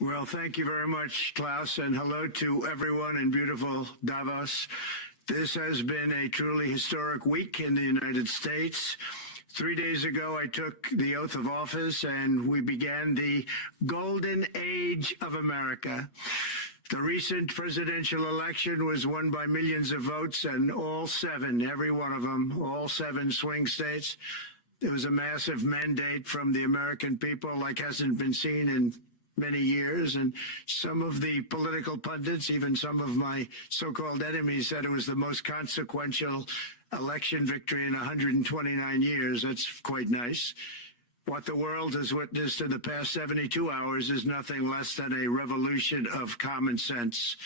Well, thank you very much, Klaus, and hello to everyone in beautiful Davos. This has been a truly historic week in the United States. 3 days ago, I took the oath of office and we began the golden age of America. The recent presidential election was won by millions of votes, and all seven, every one of them, all seven swing states. There was a massive mandate from the American people like hasn't been seen in many years, and some of the political pundits, even some of my so-called enemies, said it was the most consequential election victory in 129 years. That's quite nice. What the world has witnessed in the past 72 hours is nothing less than a revolution of common sense.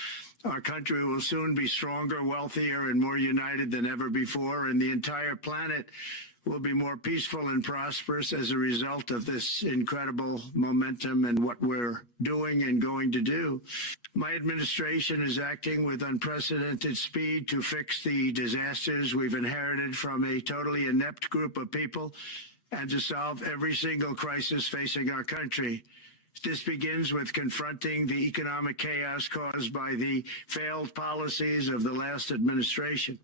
Our country will soon be stronger, wealthier, and more united than ever before, and the entire planet will be more peaceful and prosperous as a result of this incredible momentum and what we're doing and going to do. My administration is acting with unprecedented speed to fix the disasters we've inherited from a totally inept group of people and to solve every single crisis facing our country. This begins with confronting the economic chaos caused by the failed policies of the last administration.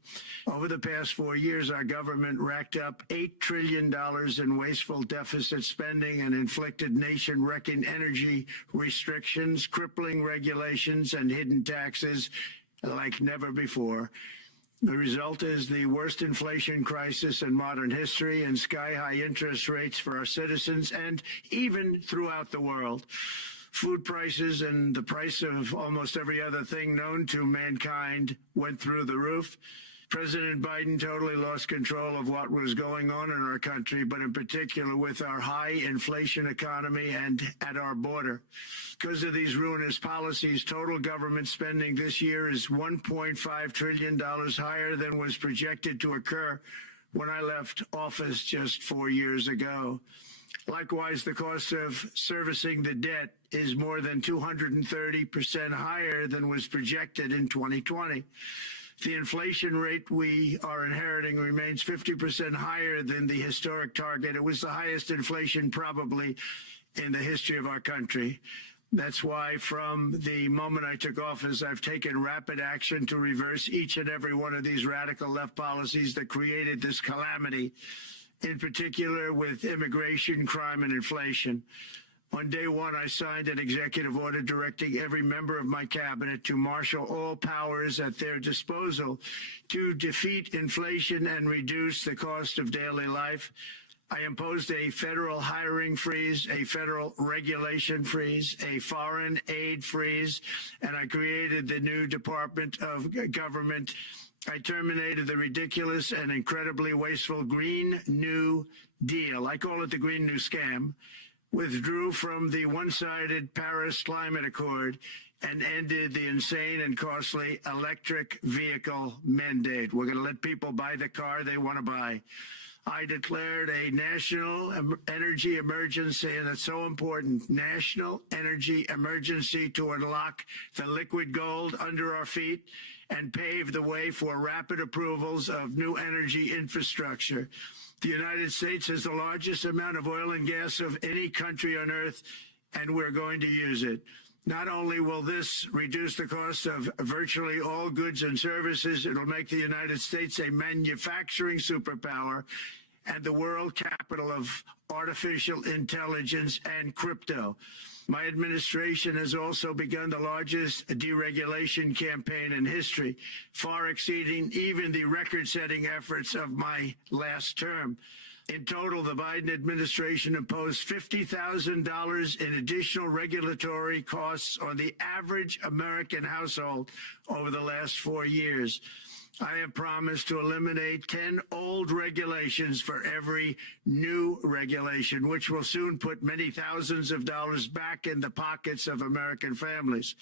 Over the past 4 years, our government racked up $8 trillion in wasteful deficit spending and inflicted nation-wrecking energy restrictions, crippling regulations, and hidden taxes like never before. The result is the worst inflation crisis in modern history and sky-high interest rates for our citizens and even throughout the world. Food prices and the price of almost every other thing known to mankind went through the roof. President Biden totally lost control of what was going on in our country, but in particular with our high inflation economy and at our border. Because of these ruinous policies, total government spending this year is $1.5 trillion higher than was projected to occur when I left office just 4 years ago. Likewise, the cost of servicing the debt is more than 230% higher than was projected in 2020. The inflation rate we are inheriting remains 50% higher than the historic target. It was the highest inflation probably in the history of our country. That's why from the moment I took office, I've taken rapid action to reverse each and every one of these radical left policies that created this calamity, in particular with immigration, crime, and inflation. On day one, I signed an executive order directing every member of my cabinet to marshal all powers at their disposal to defeat inflation and reduce the cost of daily life. I imposed a federal hiring freeze, a federal regulation freeze, a foreign aid freeze, and I created the new Department of Government. I terminated the ridiculous and incredibly wasteful Green New Deal. I call it the Green New Scam. Withdrew from the one-sided Paris Climate Accord and ended the insane and costly electric vehicle mandate. We're going to let people buy the car they want to buy. I declared a national energy emergency, and it's so important, national energy emergency to unlock the liquid gold under our feet and pave the way for rapid approvals of new energy infrastructure. The United States has the largest amount of oil and gas of any country on earth, and we're going to use it. Not only will this reduce the cost of virtually all goods and services, it'll make the United States a manufacturing superpower and the world capital of artificial intelligence and crypto. My administration has also begun the largest deregulation campaign in history, far exceeding even the record-setting efforts of my last term. In total, the Biden administration imposed $50,000 in additional regulatory costs on the average American household over the last 4 years. I have promised to eliminate 10 old regulations for every new regulation, which will soon put many thousands of dollars back in the pockets of American families.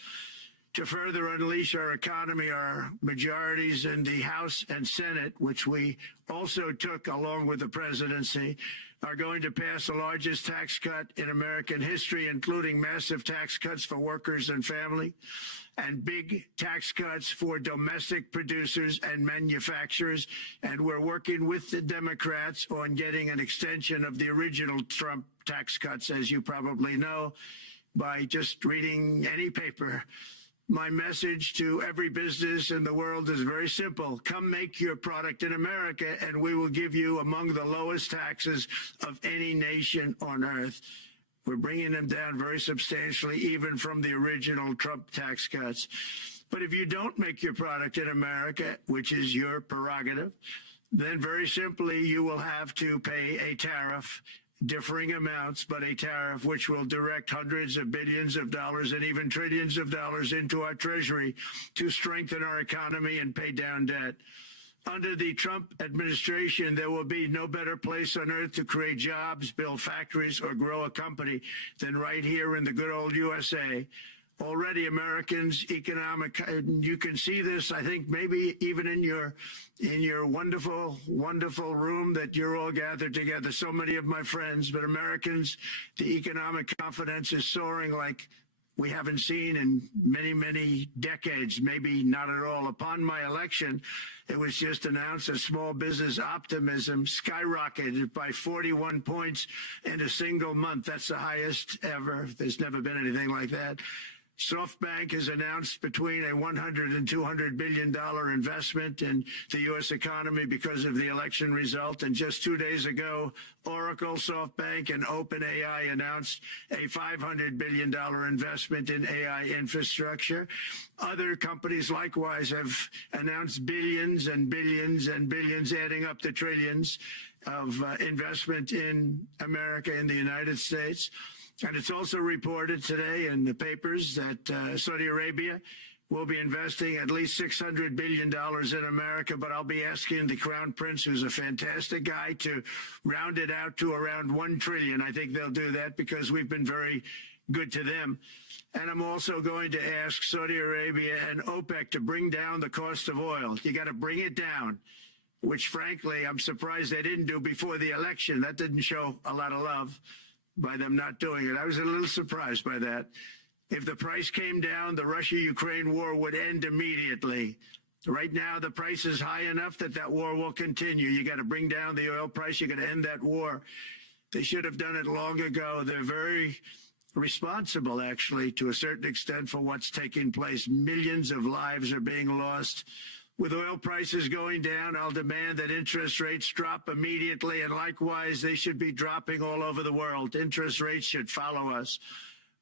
To further unleash our economy, our majorities in the House and Senate, which we also took along with the presidency, are going to pass the largest tax cut in American history, including massive tax cuts for workers and family, and big tax cuts for domestic producers and manufacturers. And we're working with the Democrats on getting an extension of the original Trump tax cuts, as you probably know. by just reading any paper. My message to every business in the world is very simple. Come make your product in America, and we will give you among the lowest taxes of any nation on earth. We're bringing them down very substantially, even from the original Trump tax cuts. But if you don't make your product in America, which is your prerogative, then very simply you will have to pay a tariff, differing amounts, but a tariff which will direct hundreds of billions of dollars and even trillions of dollars into our treasury to strengthen our economy and pay down debt. Under the Trump administration, there will be no better place on earth to create jobs, build factories, or grow a company than right here in the good old USA. Already Americans' economic, you can see this, I think, maybe even in your wonderful, wonderful room that you're all gathered together, so many of my friends, but Americans, the economic confidence is soaring like we haven't seen in many, many decades, maybe not at all. Upon my election, it was just announced that small business optimism skyrocketed by 41 points in a single month. That's the highest ever. There's never been anything like that. SoftBank has announced between a $100 and $200 billion investment in the U.S. economy because of the election result. And just 2 days ago, Oracle, SoftBank, and OpenAI announced a $500 billion investment in AI infrastructure. Other companies likewise have announced billions and billions and billions, adding up to trillions of investment in America, in the United States. And it's also reported today in the papers that Saudi Arabia will be investing at least $600 billion in America, but I'll be asking the Crown Prince, who's a fantastic guy, to round it out to around $1 trillion. I think they'll do that because we've been very good to them. And I'm also going to ask Saudi Arabia and OPEC to bring down the cost of oil. You got to bring it down, which, frankly, I'm surprised they didn't do before the election. That didn't show a lot of love by them not doing it. I was a little surprised by that. If the price came down, the Russia-Ukraine war would end immediately. Right now, the price is high enough that that war will continue. You got to bring down the oil price. You got to end that war. They should have done it long ago. They're very responsible, actually, to a certain extent, for what's taking place. Millions of lives are being lost. With oil prices going down, I'll demand that interest rates drop immediately, and likewise, they should be dropping all over the world. Interest rates should follow us.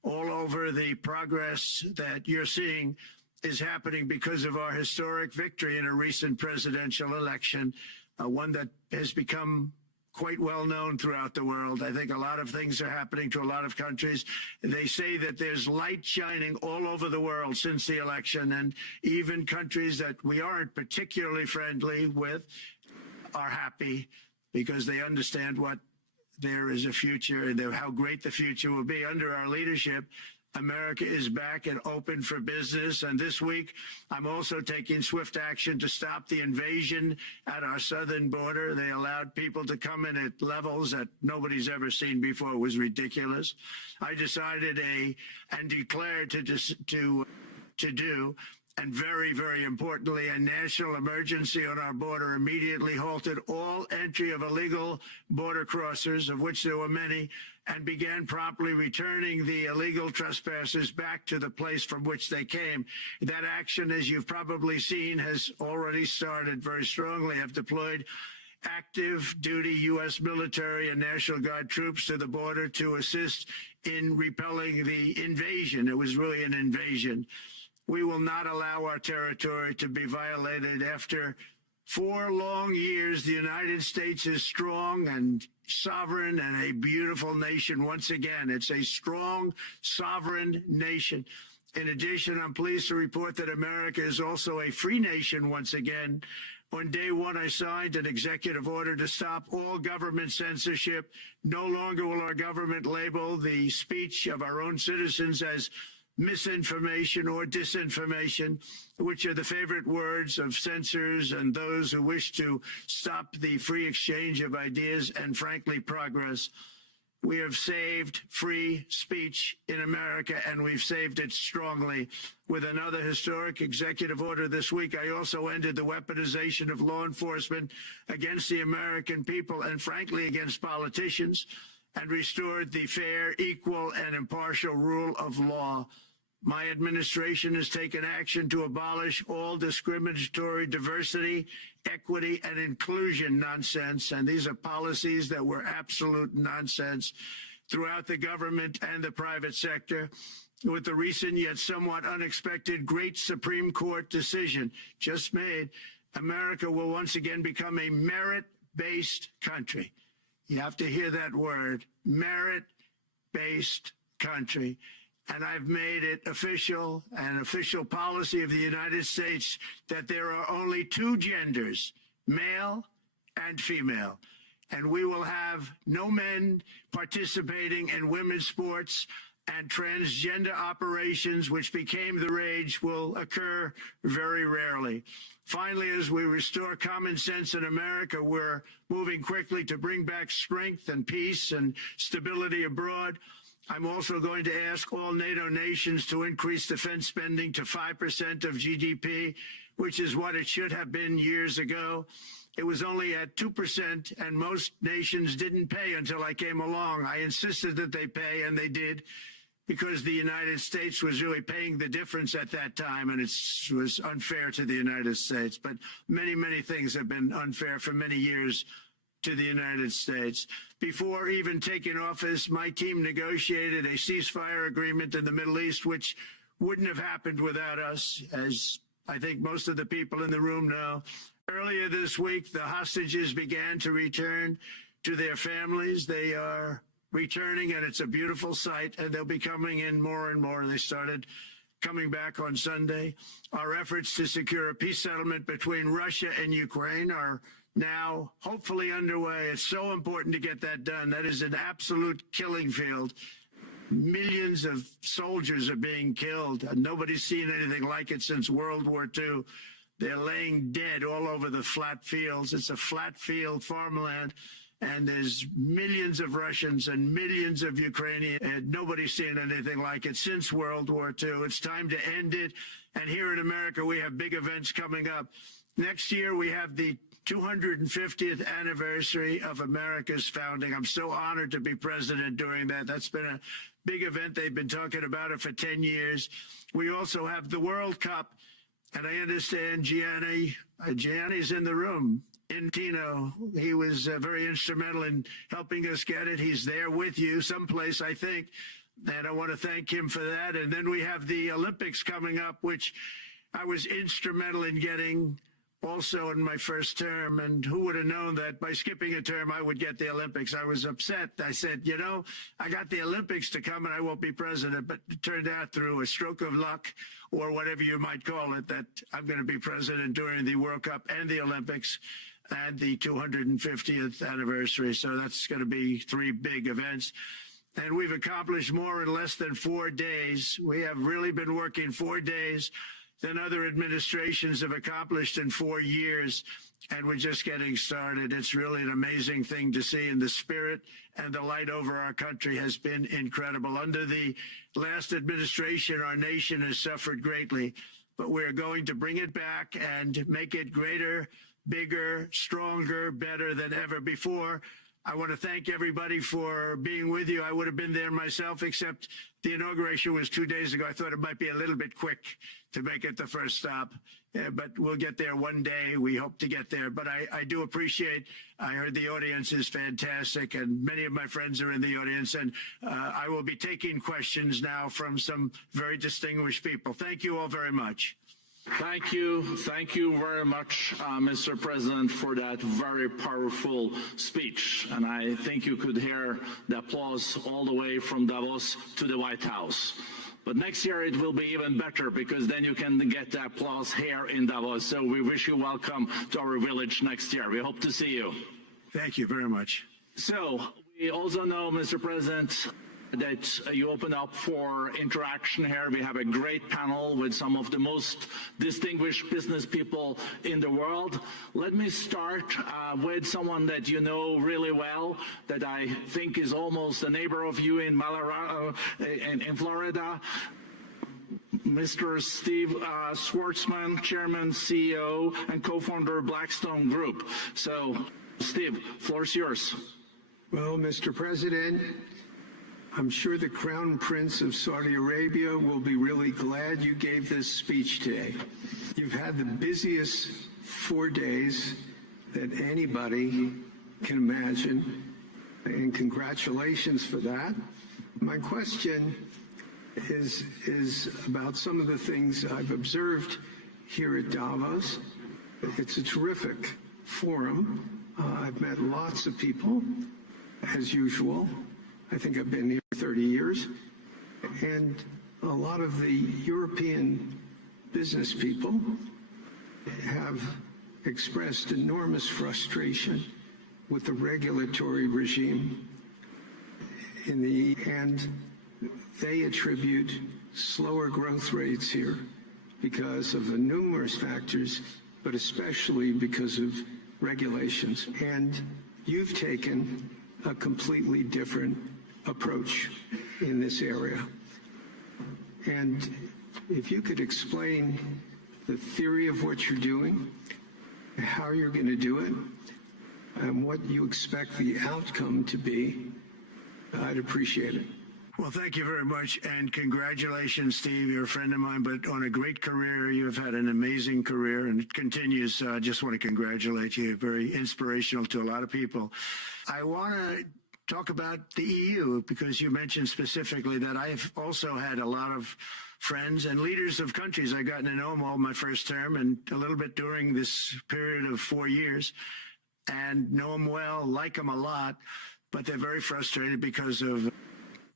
All over, the progress that you're seeing is happening because of our historic victory in a recent presidential election, one that has become quite well known throughout the world. I think a lot of things are happening to a lot of countries. They say that there's light shining all over the world since the election, and even countries that we aren't particularly friendly with are happy because they understand what there is a future and how great the future will be under our leadership. America is back and open for business. And this week, I'm also taking swift action to stop the invasion at our southern border. They allowed people to come in at levels that nobody's ever seen before. It was ridiculous. I decided and declared to do, and very, very importantly, a national emergency on our border, immediately halted all entry of illegal border crossers, of which there were many, and began promptly returning the illegal trespassers back to the place from which they came. That action, as you've probably seen, has already started very strongly. I've deployed active duty U.S. military and National Guard troops to the border to assist in repelling the invasion. It was really an invasion. We will not allow our territory to be violated. After 4 long years, the United States is strong and sovereign and a beautiful nation once again. It's a strong, sovereign nation. In addition, I'm pleased to report that America is also a free nation once again. On day one, I signed an executive order to stop all government censorship. No longer will our government label the speech of our own citizens as misinformation or disinformation, which are the favorite words of censors and those who wish to stop the free exchange of ideas and, frankly, progress. We have saved free speech in America, and we've saved it strongly. With another historic executive order this week, I also ended the weaponization of law enforcement against the American people and, frankly, against politicians. and restored the fair, equal, and impartial rule of law. My administration has taken action to abolish all discriminatory diversity, equity, and inclusion nonsense, and these are policies that were absolute nonsense throughout the government and the private sector. With the recent yet somewhat unexpected great Supreme Court decision just made, America will once again become a merit-based country. You have to hear that word, merit-based country. And I've made it official, an official policy of the United States, that there are only two genders, male and female. And we will have no men participating in women's sports, and transgender operations, which became the rage, will occur very rarely. Finally, as we restore common sense in America, we're moving quickly to bring back strength and peace and stability abroad. I'm also going to ask all NATO nations to increase defense spending to 5% of GDP, which is what it should have been years ago. It was only at 2%, and most nations didn't pay until I came along. I insisted that they pay, and they did, because the United States was really paying the difference at that time, and it was unfair to the United States. But many, many things have been unfair for many years to the United States. Before even taking office, my team negotiated a ceasefire agreement in the Middle East, which wouldn't have happened without us, as I think most of the people in the room know. Earlier this week, the hostages began to return to their families. They are returning, and it's a beautiful sight, and they'll be coming in more and more. They started coming back on Sunday. Our efforts to secure a peace settlement between Russia and Ukraine are now hopefully underway. It's so important to get that done. That is an absolute killing field. Millions of soldiers are being killed. Nobody's seen anything like it since World War II. They're laying dead all over the flat fields. It's a flat field farmland, and there's millions of Russians and millions of Ukrainians, and nobody's seen anything like it since World War II. It's time to end it. And here in America, we have big events coming up. Next year, we have the 250th anniversary of America's founding. I'm so honored to be president during that. That's been a big event. They've been talking about it for 10 years. We also have the World Cup, and I understand Gianni's in the room. Tino, he was very instrumental in helping us get it. He's there with you someplace, I think, and I want to thank him for that. And then we have the Olympics coming up, which I was instrumental in getting also in my first term. And who would have known that by skipping a term, I would get the Olympics? I was upset. I said, you know, I got the Olympics to come and I won't be president. But it turned out through a stroke of luck, or whatever you might call it, that I'm going to be president during the World Cup and the Olympics and the 250th anniversary. So that's going to be three big events. And we've accomplished more in less than 4 days. We have really been working 4 days than other administrations have accomplished in 4 years. And we're just getting started. It's really an amazing thing to see, and the spirit and the light over our country has been incredible. Under the last administration, our nation has suffered greatly, but we're going to bring it back and make it greater, bigger, stronger, better than ever before. I want to thank everybody for being with you. I would have been there myself, except the inauguration was 2 days ago. I thought it might be a little bit quick to make it the first stop, but we'll get there one day. We hope to get there. But I do appreciate, I heard the audience is fantastic, and many of my friends are in the audience, and I will be taking questions now from some very distinguished people. Thank you all very much. Thank you very much, Mr. President, for that very powerful speech. And I think you could hear the applause all the way from Davos to the White House. But next year it will be even better, because then you can get the applause here in Davos. So we wish you welcome to our village next year. We hope to see you. Thank you very much. So we also know, Mr. President, that you open up for interaction here. We have a great panel with some of the most distinguished business people in the world. Let me start with someone that you know really well, that I think is almost a neighbor of you in in Florida. Mr. Steve Schwarzman, Chairman, CEO, and co-founder of Blackstone Group. So, Steve, floor is yours. Well, Mr. President, I'm sure the Crown Prince of Saudi Arabia will be really glad you gave this speech today. You've had the busiest 4 days that anybody can imagine, and congratulations for that. My question is about some of the things I've observed here at Davos. It's a terrific forum. I've met lots of people, as usual. I think I've been here 30 years. And a lot of the European business people have expressed enormous frustration with the regulatory regime and they attribute slower growth rates here because of the numerous factors, but especially because of regulations. And you've taken a completely different approach in this area. And if you could explain the theory of what you're doing, how you're going to do it, and what you expect the outcome to be, I'd appreciate it. Well, thank you very much, and congratulations, Steve. You're a friend of mine, but on a great career. You have had an amazing career, and it continues. I just want to congratulate you. Very inspirational to a lot of people. I want to talk about the EU, because you mentioned specifically that I've also had a lot of friends and leaders of countries. I've gotten to know them all my first term and a little bit during this period of 4 years, and know them well, like them a lot, but they're very frustrated because of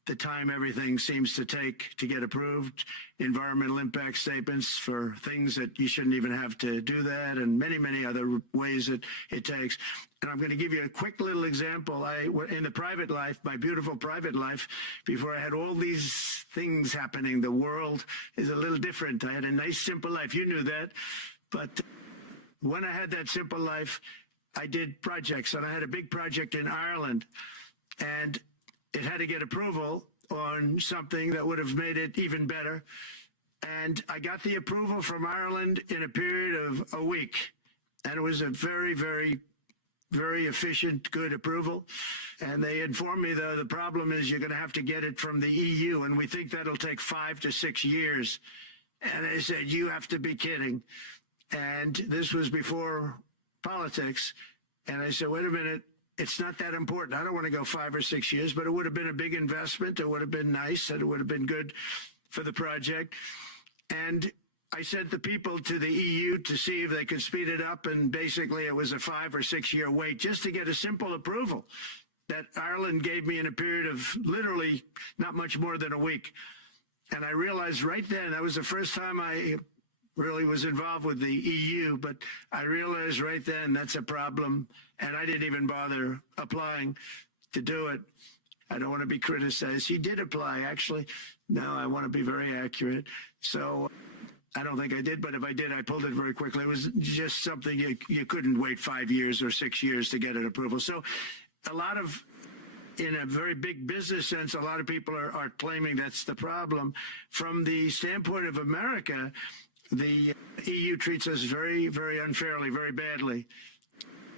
the time everything seems to take to get approved, environmental impact statements for things that you shouldn't even have to do that, and many, many other ways that it takes. And I'm going to give you a quick little example. In the private life, my beautiful private life, before I had all these things happening, the world is a little different. I had a nice, simple life. You knew that. But when I had that simple life, I did projects, and I had a big project in Ireland, and it had to get approval on something that would have made it even better. And I got the approval from Ireland in a period of a week. And it was a very, very, very efficient, good approval. And they informed me, though, the problem is you're going to have to get it from the EU, and we think that'll take 5 to 6 years. And they said, you have to be kidding. And this was before politics. And I said, wait a minute. It's not that important. I don't want to go 5 or 6 years, but it would have been a big investment. It would have been nice, and it would have been good for the project. And I sent the people to the EU to see if they could speed it up, and basically it was a 5 or 6 year wait just to get a simple approval that Ireland gave me in a period of literally not much more than a week. And I realized right then, that was the first time I really was involved with the EU, but I realized right then that's a problem, and I didn't even bother applying to do it. I don't want to be criticized. He did apply, actually. No, I want to be very accurate. So I don't think I did, but if I did, I pulled it very quickly. It was just something you couldn't wait 5 years or 6 years to get an approval. So a lot of, in a very big business sense, a lot of people are claiming that's the problem. From the standpoint of America, the EU treats us very, very unfairly, very badly.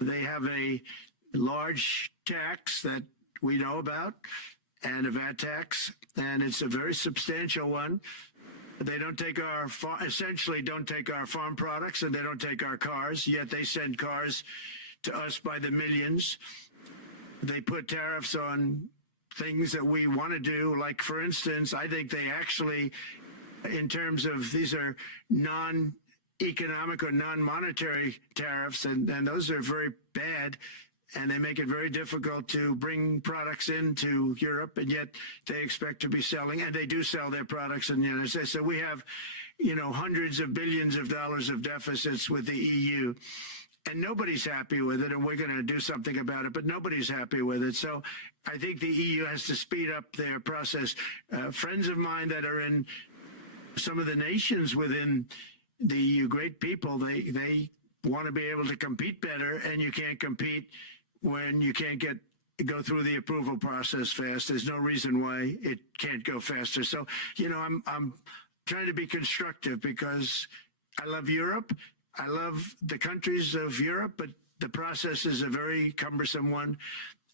They have a large tax that we know about, and a VAT tax, and it's a very substantial one. They don't take essentially don't take our farm products, and they don't take our cars, yet they send cars to us by the millions. They put tariffs on things that we want to do, like, for instance, I think they actually, in terms of, these are non-economic or non-monetary tariffs, and those are very bad, and they make it very difficult to bring products into Europe, and yet they expect to be selling, and they do sell their products in the United States. So we have, hundreds of billions of dollars of deficits with the EU, and nobody's happy with it, and we're going to do something about it, but nobody's happy with it. So I think the EU has to speed up their process. Friends of mine that are in some of the nations within the EU, great people, they want to be able to compete better, and you can't compete when you can't go through the approval process fast. There's no reason why it can't go faster. So, I'm trying to be constructive because I love Europe. I love the countries of Europe, but the process is a very cumbersome one.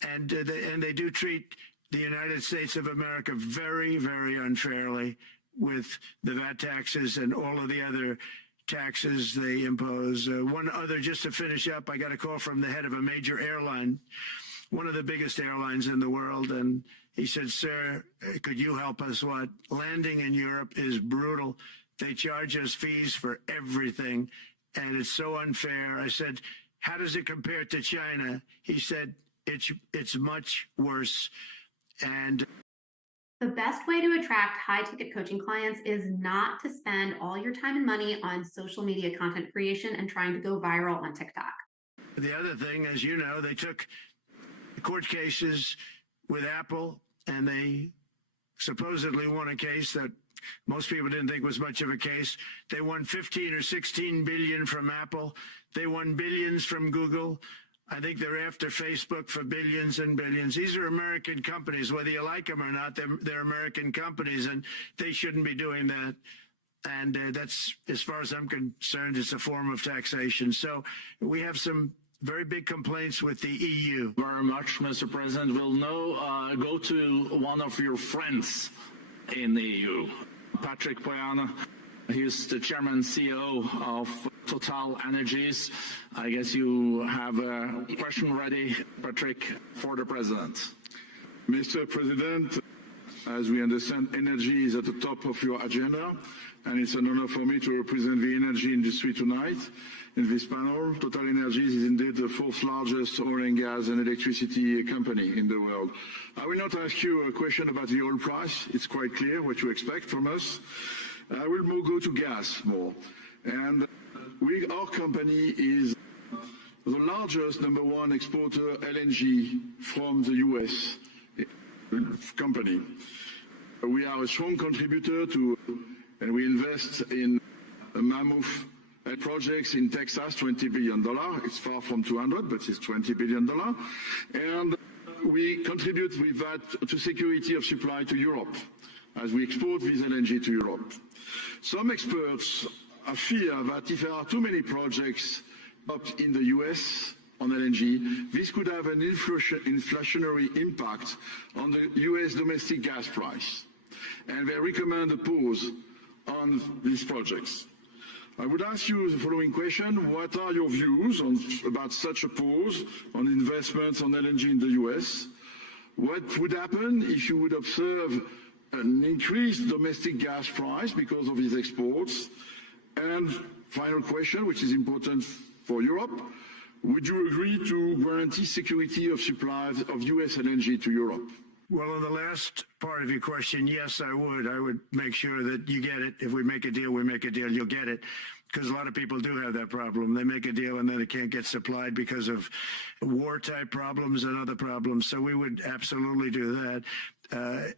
and they do treat the United States of America very, very unfairly with the VAT taxes and all of the other taxes they impose. One other, just to finish up, I got a call from the head of a major airline, one of the biggest airlines in the world, and he said, "Sir, could you help us? What? Landing in Europe is brutal. They charge us fees for everything, and it's so unfair." I said, "How does it compare to China?" He said, it's much worse. And the best way to attract high-ticket coaching clients is not to spend all your time and money on social media content creation and trying to go viral on TikTok. The other thing, as you know, they took court cases with Apple, and they supposedly won a case that most people didn't think was much of a case. They won 15 or 16 billion from Apple. They won billions from Google. I think they're after Facebook for billions and billions. These are American companies, whether you like them or not. They're American companies, and they shouldn't be doing that. And that's, as far as I'm concerned, it's a form of taxation. So we have some very big complaints with the EU. Very much, Mr. President. We'll now go to one of your friends in the EU, Patrick Pouyanné. He's the chairman and CEO of Total Energies. I guess you have a question ready, Patrick, for the president. Mr. President, as we understand, energy is at the top of your agenda, and it's an honor for me to represent the energy industry tonight. In this panel, Total Energies is indeed the fourth largest oil and gas and electricity company in the world. I will not ask you a question about the oil price. It's quite clear what you expect from us. I will go to gas more. And our company is the largest number one exporter LNG from the US company. We are a strong contributor to, and we invest in mammoth projects in Texas, $20 billion. It's far from 200, but it's $20 billion. And we contribute with that to security of supply to Europe, as we export this LNG to Europe. Some experts fear that if there are too many projects up in the US on LNG, this could have an inflationary impact on the US domestic gas price. And they recommend a pause on these projects. I would ask you the following question: what are your views about such a pause on investments on LNG in the US? What would happen if you would observe an increased domestic gas price because of these exports? And final question, which is important for Europe: would you agree to guarantee security of supplies of US LNG to Europe? Well, on the last part of your question, yes, I would. I would make sure that you get it. If we make a deal, we make a deal, you'll get it. Because a lot of people do have that problem. They make a deal and then it can't get supplied because of war-type problems and other problems. So we would absolutely do that.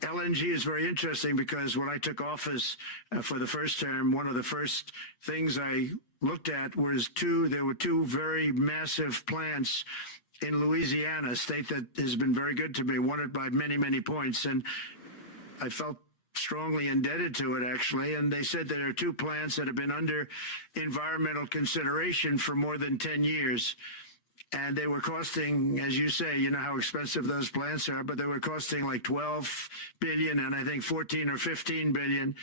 LNG is very interesting because when I took office for the first term, one of the first things I looked at was there were two very massive plants in Louisiana, a state that has been very good to me, won it by many, many points. And I felt strongly indebted to it, actually. And they said there are two plants that have been under environmental consideration for more than 10 years. And they were costing, as you say, you know how expensive those plants are, but they were costing like 12 billion and I think 14 or 15 billion,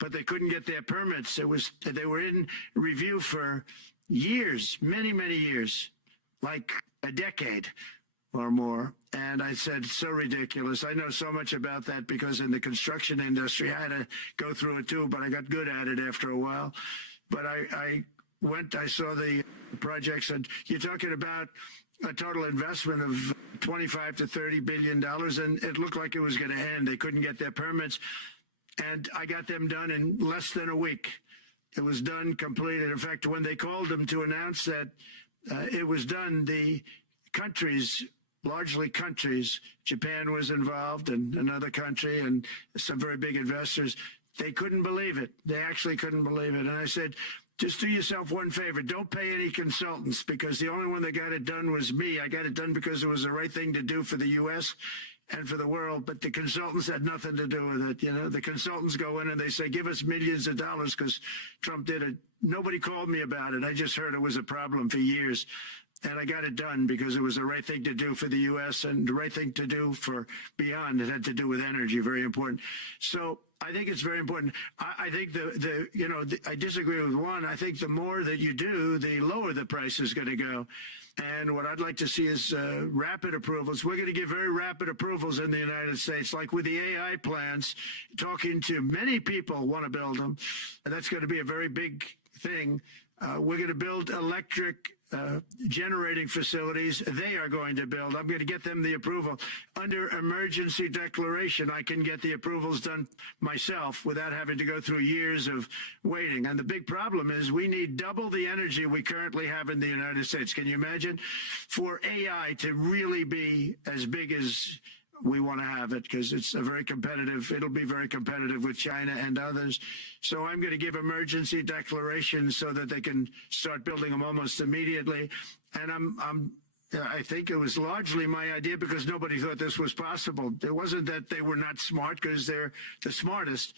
but they couldn't get their permits. They were in review for years, many, many years, like a decade or more. And I said, so ridiculous. I know so much about that because in the construction industry, I had to go through it too, but I got good at it after a while. But I saw the projects, and you're talking about a total investment of 25 to 30 billion dollars, and it looked like it was going to end. They couldn't get their permits, and I got them done in less than a week. It was done, completed. In fact, when they called them to announce that it was done, the countries, largely countries, Japan was involved and another country and some very big investors, they couldn't believe it. They actually couldn't believe it. And I said, just do yourself one favor. Don't pay any consultants, because the only one that got it done was me. I got it done because it was the right thing to do for the U.S. and for the world, but the consultants had nothing to do with it. You know, the consultants go in and they say, give us millions of dollars because Trump did it. Nobody called me about it. I just heard it was a problem for years. and I got it done because it was the right thing to do for the U.S. and the right thing to do for beyond. It had to do with energy, very important. So I think it's very important. I think I disagree with one. I think the more that you do, the lower the price is going to go. And what I'd like to see is rapid approvals. We're going to give very rapid approvals in the United States, like with the AI plants, talking to many people want to build them. And that's going to be a very big thing. We're going to build electric generating facilities. They are going to build. I'm going to get them the approval. Under emergency declaration, I can get the approvals done myself without having to go through years of waiting. And the big problem is we need double the energy we currently have in the United States. Can you imagine? For AI to really be as big as we want to have it, because it's a very competitive, it'll be very competitive with China and others. So I'm going to give emergency declarations so that they can start building them almost immediately. And I think it was largely my idea because nobody thought this was possible. It wasn't that they were not smart, because they're the smartest,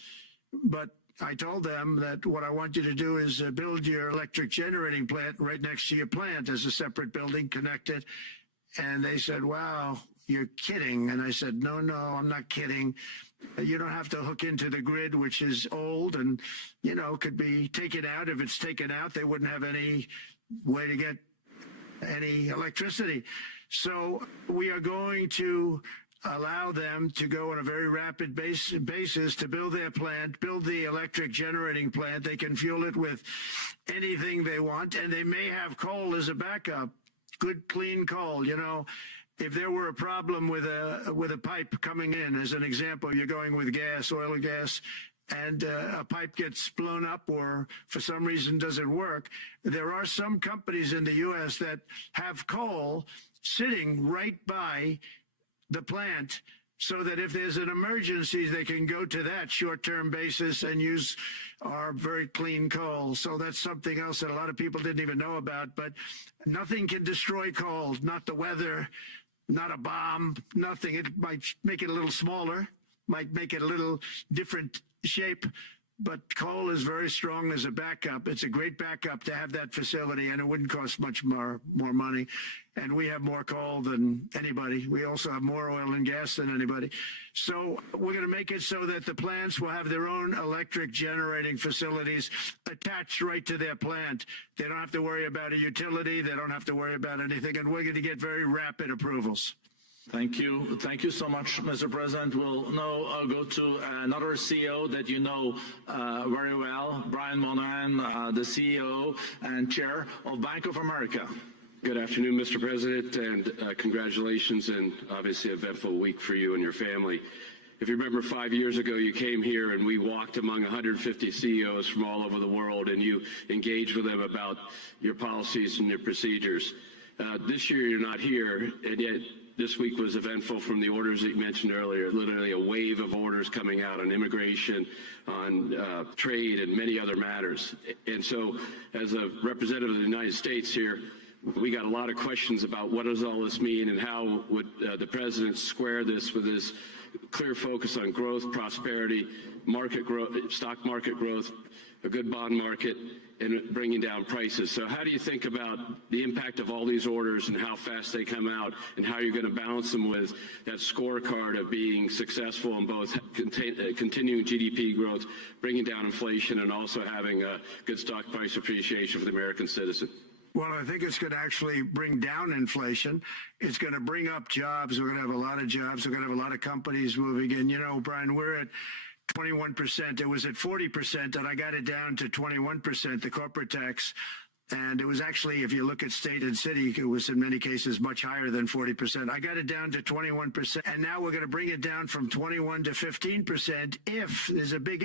but I told them that what I want you to do is build your electric generating plant right next to your plant as a separate building connected. And they said, wow, you're kidding. And I said, no, I'm not kidding. You don't have to hook into the grid, which is old and, could be taken out. If it's taken out, they wouldn't have any way to get any electricity. So we are going to allow them to go on a very rapid basis to build their plant, build the electric generating plant. They can fuel it with anything they want, and they may have coal as a backup, good, clean coal, If there were a problem with a pipe coming in, as an example, you're going with gas, oil or gas, and a pipe gets blown up or for some reason doesn't work, there are some companies in the U.S. that have coal sitting right by the plant so that if there's an emergency, they can go to that short-term basis and use our very clean coal. So that's something else that a lot of people didn't even know about. But nothing can destroy coal, not the weather, not a bomb, nothing. It might make it a little smaller, might make it a little different shape, but coal is very strong as a backup. It's a great backup to have that facility, and it wouldn't cost much more money. And we have more coal than anybody. We also have more oil and gas than anybody. So we're going to make it so that the plants will have their own electric generating facilities attached right to their plant. They don't have to worry about a utility. They don't have to worry about anything. And we're going to get very rapid approvals. Thank you. Thank you so much, Mr. President. We'll now go to another CEO that you know very well, Brian Moynihan, the CEO and Chair of Bank of America. Good afternoon, Mr. President, and congratulations, and obviously a eventful week for you and your family. If you remember 5 years ago, you came here and we walked among 150 CEOs from all over the world, and you engaged with them about your policies and your procedures. This year, you're not here, and yet this week was eventful from the orders that you mentioned earlier, literally a wave of orders coming out on immigration, on trade, and many other matters. And so, as a representative of the United States here, we got a lot of questions about what does all this mean and how would the president square this with his clear focus on growth, prosperity, market growth, stock market growth, a good bond market, and bringing down prices. So how do you think about the impact of all these orders and how fast they come out, and how you're going to balance them with that scorecard of being successful in both continuing GDP growth, bringing down inflation, and also having a good stock price appreciation for the American citizen? Well, I think it's going to actually bring down inflation. It's going to bring up jobs. We're going to have a lot of jobs. We're going to have a lot of companies moving in. Brian, we're at 21%. It was at 40%, and I got it down to 21%, the corporate tax. And it was actually, if you look at state and city, it was in many cases much higher than 40%. I got it down to 21%. And now we're going to bring it down from 21 to 15% if, there's a big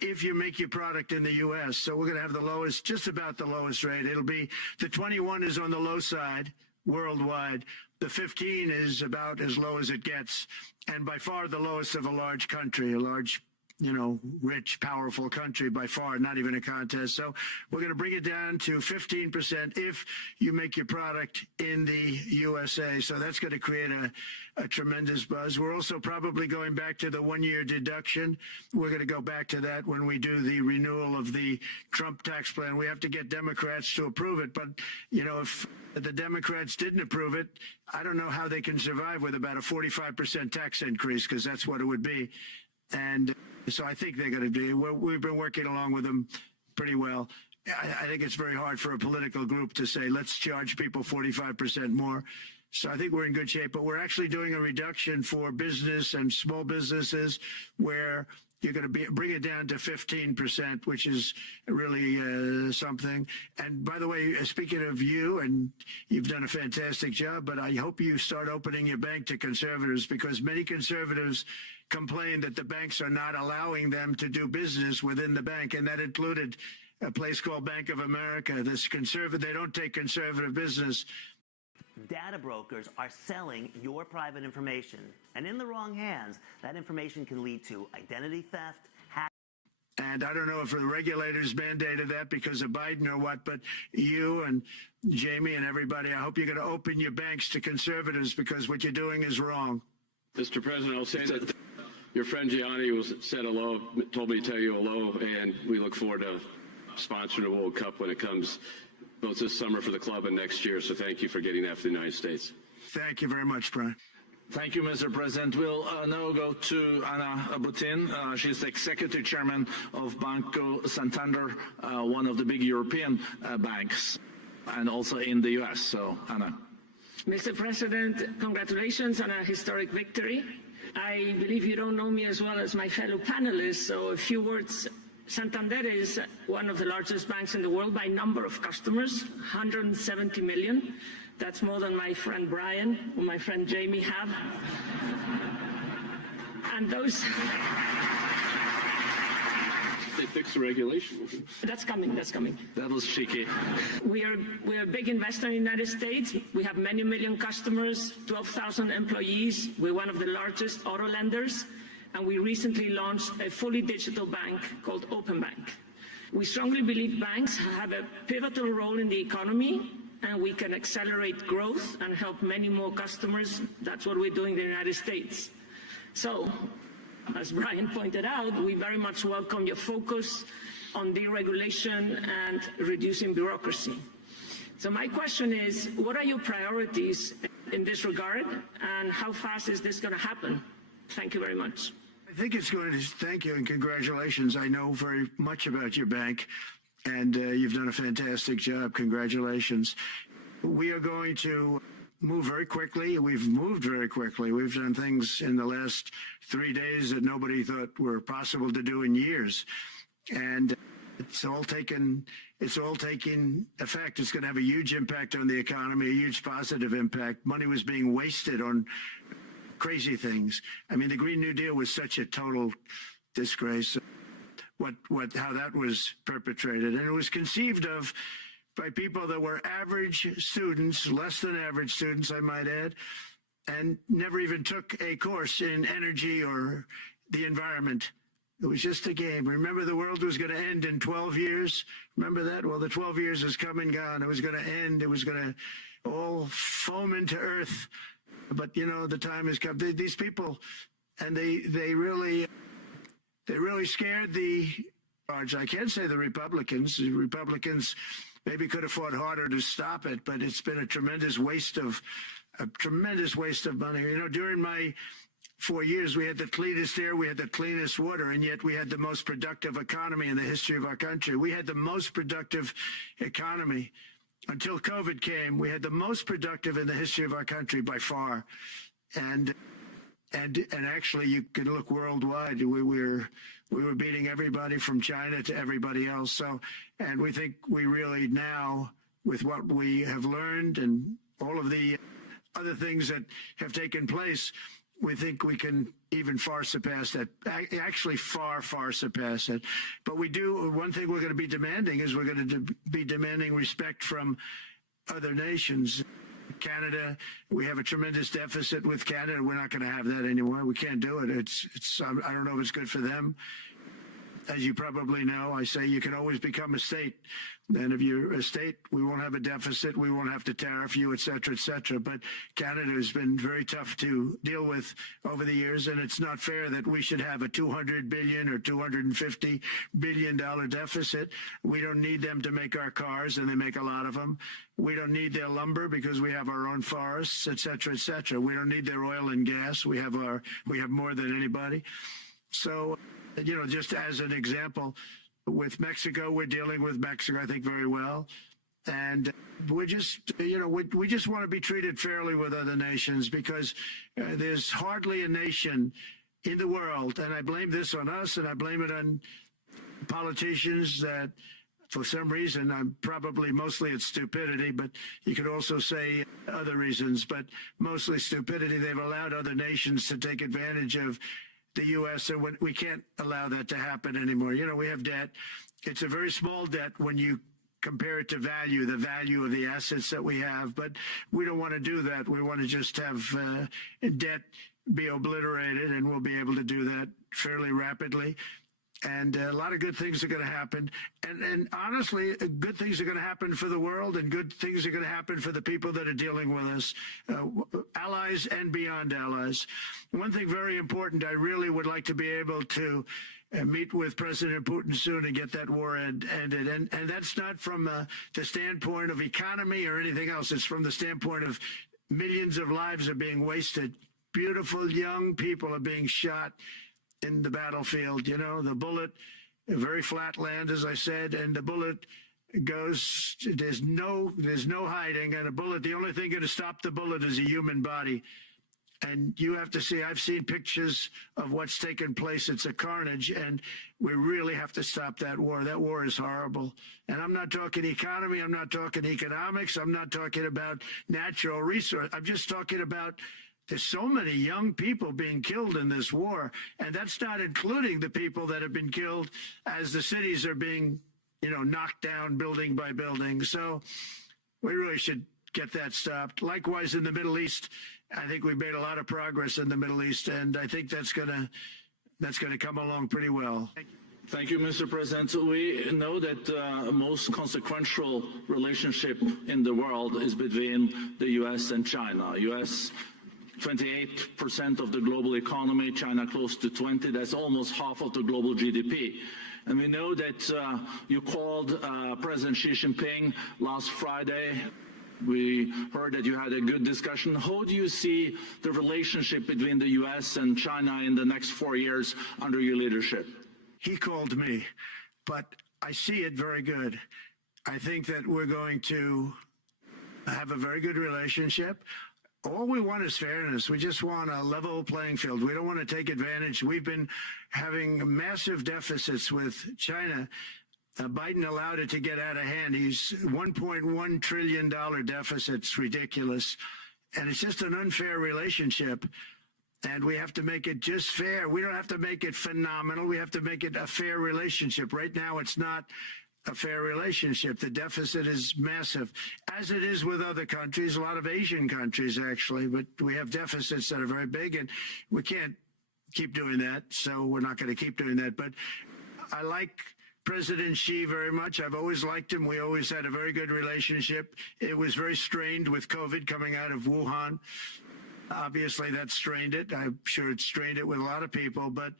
if you make your product in the U.S. So we're going to have the lowest, just about the lowest rate. It'll be, the 21 is on the low side worldwide. The 15 is about as low as it gets. And by far the lowest of a large country, a large rich, powerful country by far, not even a contest. So we're going to bring it down to 15% if you make your product in the USA. So that's going to create a tremendous buzz. We're also probably going back to the 1-year deduction. We're going to go back to that when we do the renewal of the Trump tax plan. We have to get Democrats to approve it. But, if the Democrats didn't approve it, I don't know how they can survive with about a 45% tax increase, because that's what it would be. And so I think they're going to do. We've been working along with them pretty well. I think it's very hard for a political group to say, let's charge people 45% more. So I think we're in good shape. But we're actually doing a reduction for business and small businesses where you're going to bring it down to 15%, which is really something. And by the way, speaking of you, and you've done a fantastic job, but I hope you start opening your bank to conservatives, because many conservatives complain that the banks are not allowing them to do business within the bank, and that included a place called Bank of America. They don't take conservative business. Data brokers are selling your private information, and in the wrong hands, that information can lead to identity theft, and I don't know if the regulators mandated that because of Biden or what, but you and Jamie and everybody, I hope you're going to open your banks to conservatives, because what you're doing is wrong. Mr. President, I'll say that your friend Gianni said hello, told me to tell you hello, and we look forward to sponsoring the World Cup when it comes, both this summer for the club and next year. So thank you for getting that for the United States. Thank you very much, Brian. Thank you, Mr. President. We'll now go to Anna Butin. She's the executive chairman of Banco Santander, one of the big European banks, and also in the U.S. So, Anna. Mr. President, congratulations on a historic victory. I believe you don't know me as well as my fellow panelists, so a few words. Santander is one of the largest banks in the world by number of customers, 170 million. That's more than my friend Brian or my friend Jamie have. And those... They fixed the regulation. That's coming, that's coming. That was cheeky. We're a big investor in the United States. We have many million customers, 12,000 employees. We're one of the largest auto lenders. And we recently launched a fully digital bank called Open Bank. We strongly believe banks have a pivotal role in the economy, and we can accelerate growth and help many more customers. That's what we're doing in the United States. So, as Brian pointed out, we very much welcome your focus on deregulation and reducing bureaucracy. So my question is, what are your priorities in this regard, and how fast is this going to happen? Thank you very much. I think it's going to, thank you and congratulations. I know very much about your bank, and you've done a fantastic job. Congratulations. We are going to move very quickly. We've moved very quickly. We've done things in the last 3 days that nobody thought were possible to do in years. And it's all taking effect. It's going to have a huge impact on the economy, a huge positive impact. Money was being wasted on crazy things. I mean, the Green New Deal was such a total disgrace. How that was perpetrated, and it was conceived of by people that were average students, less than average students, I might add, and never even took a course in energy or the environment. It was just a game. Remember, the world was going to end in 12 years. Remember that? Well, the 12 years has come and gone. It was going to end. It was going to all foam into earth. But, the time has come. These people, and they really scared the large. I can't say the Republicans. The Republicans maybe could have fought harder to stop it, but it's been a tremendous waste of money. During my 4 years, we had the cleanest air, we had the cleanest water, and yet we had the most productive economy in the history of our country. We had the most productive economy. Until COVID came, we had the most productive in the history of our country by far. And actually, you can look worldwide. We were beating everybody from China to everybody else. So, and we think we really now, with what we have learned and all of the other things that have taken place, we think we can even far surpass that, actually far surpass it. But one thing we're going to be demanding is we're going to be demanding respect from other nations. Canada, we have a tremendous deficit with Canada. We're not going to have that anymore. We can't do it. I don't know if it's good for them. as you probably know, I say you can always become a state. And if you're a state, we won't have a deficit. We won't have to tariff you, et cetera, et cetera. But Canada has been very tough to deal with over the years. And it's not fair that we should have a $200 billion or $250 billion deficit. We don't need them to make our cars, and they make a lot of them. We don't need their lumber because we have our own forests, et cetera, et cetera. We don't need their oil and gas. We have more than anybody. So, just as an example, with Mexico, we're dealing with Mexico, I think, very well. And we just want to be treated fairly with other nations, because there's hardly a nation in the world, and I blame this on us, and I blame it on politicians that, for some reason, mostly it's stupidity, but you could also say other reasons, but mostly stupidity. They've allowed other nations to take advantage of the U.S., and we can't allow that to happen anymore. We have debt. It's a very small debt when you compare it to the value of the assets that we have, but we don't want to do that. We want to just have debt be obliterated, and we'll be able to do that fairly rapidly. And a lot of good things are going to happen. And honestly, good things are going to happen for the world, and good things are going to happen for the people that are dealing with us, allies and beyond allies. One thing very important, I really would like to be able to meet with President Putin soon and get that war ended. And that's not from the standpoint of economy or anything else. It's from the standpoint of millions of lives are being wasted. Beautiful young people are being shot in the battlefield. The bullet, very flat land, as I said, and the bullet goes, there's no hiding, and a bullet, the only thing going to stop the bullet is a human body. And you have to see, I've seen pictures of what's taken place. It's a carnage, and we really have to stop that war. That war is horrible. And I'm not talking economy, I'm not talking economics, I'm not talking about natural resource. I'm just talking about there's so many young people being killed in this war, and that's not including the people that have been killed as the cities are being, knocked down building by building. So we really should get that stopped. Likewise, in the Middle East, I think we've made a lot of progress in the Middle East, and I think that's gonna come along pretty well. Thank you, Mr. President. We know that the most consequential relationship in the world is between the U.S. and China. U.S. 28% of the global economy, China close to 20%. That's almost half of the global GDP. And we know that you called President Xi Jinping last Friday. We heard that you had a good discussion. How do you see the relationship between the U.S. and China in the next 4 years under your leadership? He called me, but I see it very good. I think that we're going to have a very good relationship. All we want is fairness. We just want a level playing field. We don't want to take advantage. We've been having massive deficits with China. Biden allowed it to get out of hand. He's $1.1 trillion deficit. It's ridiculous. And it's just an unfair relationship. And we have to make it just fair. We don't have to make it phenomenal. We have to make it a fair relationship. Right now, it's not a fair relationship. The deficit is massive, as it is with other countries, a lot of Asian countries, actually. But we have deficits that are very big, and we can't keep doing that. So we're not going to keep doing that. But I like President Xi very much. I've always liked him. We always had a very good relationship. It was very strained with COVID coming out of Wuhan. Obviously, that strained it. I'm sure it strained it with a lot of people, but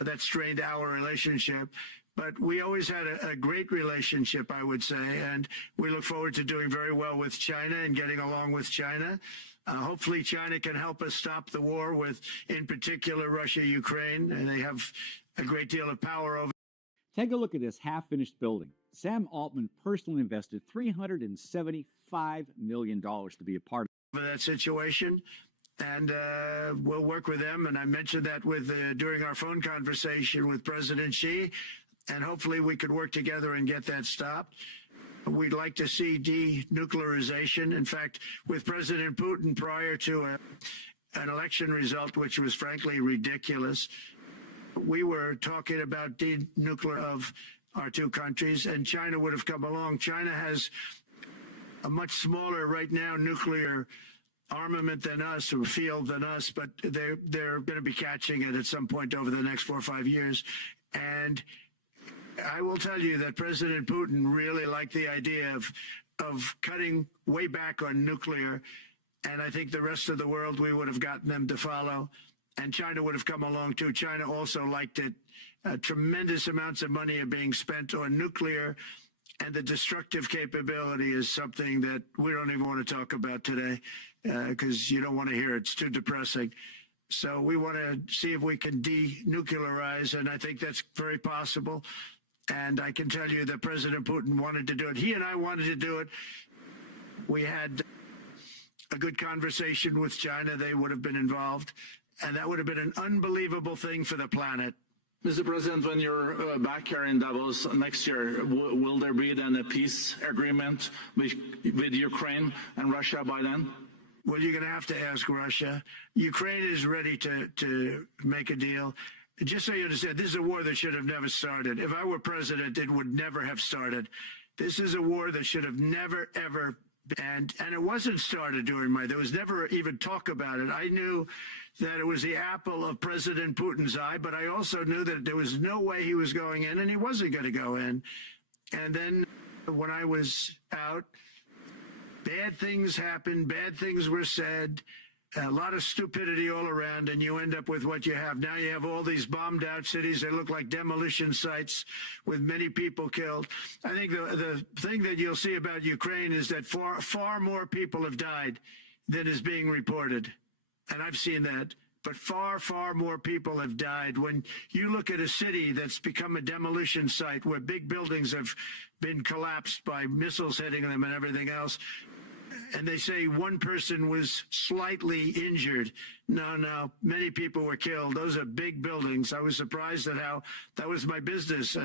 that strained our relationship. But we always had a great relationship, I would say, and we look forward to doing very well with China and getting along with China. Hopefully, China can help us stop the war with, in particular, Russia, Ukraine, and they have a great deal of power over. Take a look at this half-finished building. Sam Altman personally invested $375 million to be a part of that situation. And we'll work with them. And I mentioned that during our phone conversation with President Xi. And hopefully we could work together and get that stopped. We'd like to see denuclearization. In fact, with President Putin, prior to an election result, which was frankly ridiculous, we were talking about denuclear of our two countries, and China would have come along. China has a much smaller right now nuclear armament than us, or field than us, but they're going to be catching it at some point over the next 4 or 5 years. And I will tell you that President Putin really liked the idea of cutting way back on nuclear. And I think the rest of the world, we would have gotten them to follow. And China would have come along too. China also liked it. Tremendous amounts of money are being spent on nuclear. And the destructive capability is something that we don't even want to talk about today because you don't want to hear it. It's too depressing. So we want to see if we can denuclearize, and I think that's very possible. And I can tell you that President Putin wanted to do it. He and I wanted to do it. We had a good conversation with China. They would have been involved, and that would have been an unbelievable thing for the planet. Mr. President, when you're back here in Davos next year, will there be then a peace agreement with Ukraine and Russia by then? Well, you're going to have to ask Russia. Ukraine is ready to make a deal. Just so you understand, this is a war that should have never started. If I were president, it would never have started. This is a war that should have never, ever and it wasn't started during there was never even talk about it. I knew that it was the apple of President Putin's eye, but I also knew that there was no way he was going in, and he wasn't going to go in. And then when I was out, bad things happened, bad things were said, a lot of stupidity all around, and you end up with what you have. Now you have all these bombed out cities that look like demolition sites with many people killed. I think the thing that you'll see about Ukraine is that far more people have died than is being reported. And I've seen that. But far more people have died. When you look at a city that's become a demolition site where big buildings have been collapsed by missiles hitting them and everything else, and they say one person was slightly injured. No, many people were killed. Those are big buildings. I was surprised at how that was my business.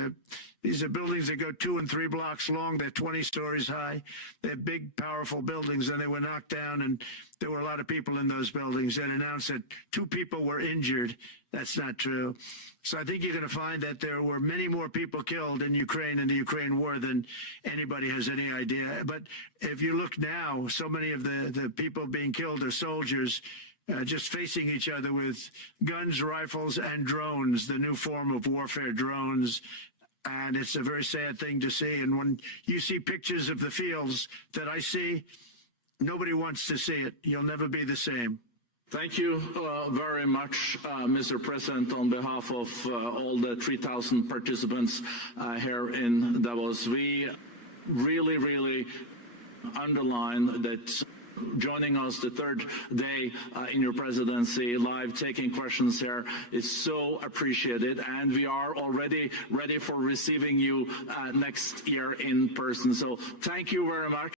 These are buildings that go 2 and 3 blocks long. They're 20 stories high. They're big, powerful buildings, and they were knocked down, and there were a lot of people in those buildings. That announced that 2 people were injured. That's not true. So I think you're going to find that there were many more people killed in Ukraine in the Ukraine war than anybody has any idea. But if you look now, so many of the people being killed are soldiers just facing each other with guns, rifles, and drones, the new form of warfare, drones. And it's a very sad thing to see. And when you see pictures of the fields that I see, nobody wants to see it. You'll never be the same. Thank you very much, Mr. President, on behalf of all the 3,000 participants here in Davos. We really underline that joining us the third day in your presidency, live taking questions here is so appreciated, and we are already ready for receiving you next year in person. So thank you very much.